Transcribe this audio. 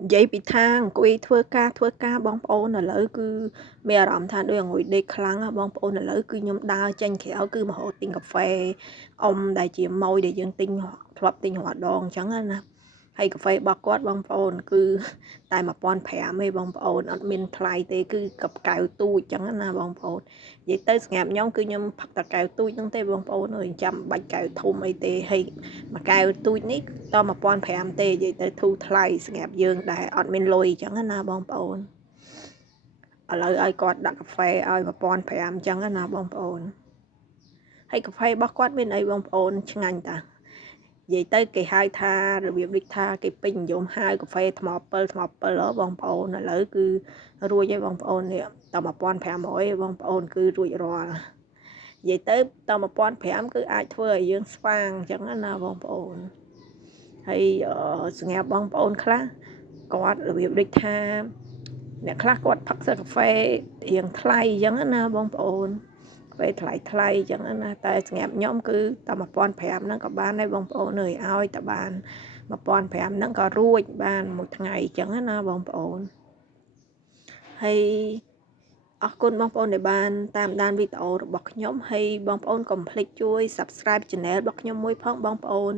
និយាយពីថាអង្គុយធ្វើការបងប្អូនឥឡូវគឺមានអារម្មណ៍ថាដូចអង្គុយដេកខ្លាំងណាបងប្អូនឥឡូវគឺខ្ញុំដើរចេញក្រៅគឺមករកទិញកាហ្វេអ៊ំដែលជាម៉ួយដែលយើងទិញធ្លាប់ទិញរាល់ដងអញ្ចឹងណាហើយកាហ្វេរបស់គាត់បងប្អូនគឺតែ1500ទេបងប្អូនអត់មានថ្លៃទេគឺកបកៅទូចអញ្ចឹងណាបងប្អូននិយាយទៅស្ងាត់ខ្ញុំគឺខ្ញុំផឹកតែកែវទូចហ្នឹងទេបងប្អូនអើយចាំបាច់កែវធំអីទេហើយមួយកែវទូចនេះត1500ទេនិយាយទៅធូរថ្លៃស្ងាត់យើងដែលអត់មានលុយអញ្ចឹងណាបងប្អូនឥឡូវឲ្យគាត់ដាក់កាហ្វេឲ្យ1500អញ្ចឹងណាបងប្អូនហើយកាហ្វេរបស់គាត់មានអីបងប្អូនឆ្ងាញ់តានិយាយទៅគេហៅថារបៀបដូចថាគេពេញនិយមហៅកាហ្វេថ្មពិលបងប្អូនឥឡូវគឺរួចហើយបងប្អូននេះត1500បងប្អូនគឺរួចរាល់និយាយទៅត1500គឺអាចធ្វើឲ្យយើងស្វាងអញ្ចឹងណាបងប្អូនហើយសម្រាប់បងប្អូនខ្លះគាត់របៀបដូចថាអ្នកខ្លះគាត់ផឹកកាហ្វេរៀងថ្លៃអញ្ចឹងណាបងប្អូនពេលថ្លៃអញ្ចឹងណាតែសម្រាប់ខ្ញុំគឺតែ1500ហ្នឹងក៏បានដែរបងប្អូនអើយឲ្យតែបាន1500ហ្នឹងក៏រួចបានមួយថ្ងៃអញ្ចឹងណាបងប្អូនហើយអរគុណបងប្អូនដែលបានតាមដានវីដេអូរបស់ខ្ញុំហើយបងប្អូនកុំភ្លេចជួយ Subscribe Channel របស់ខ្ញុំមួយផងបងប្អូន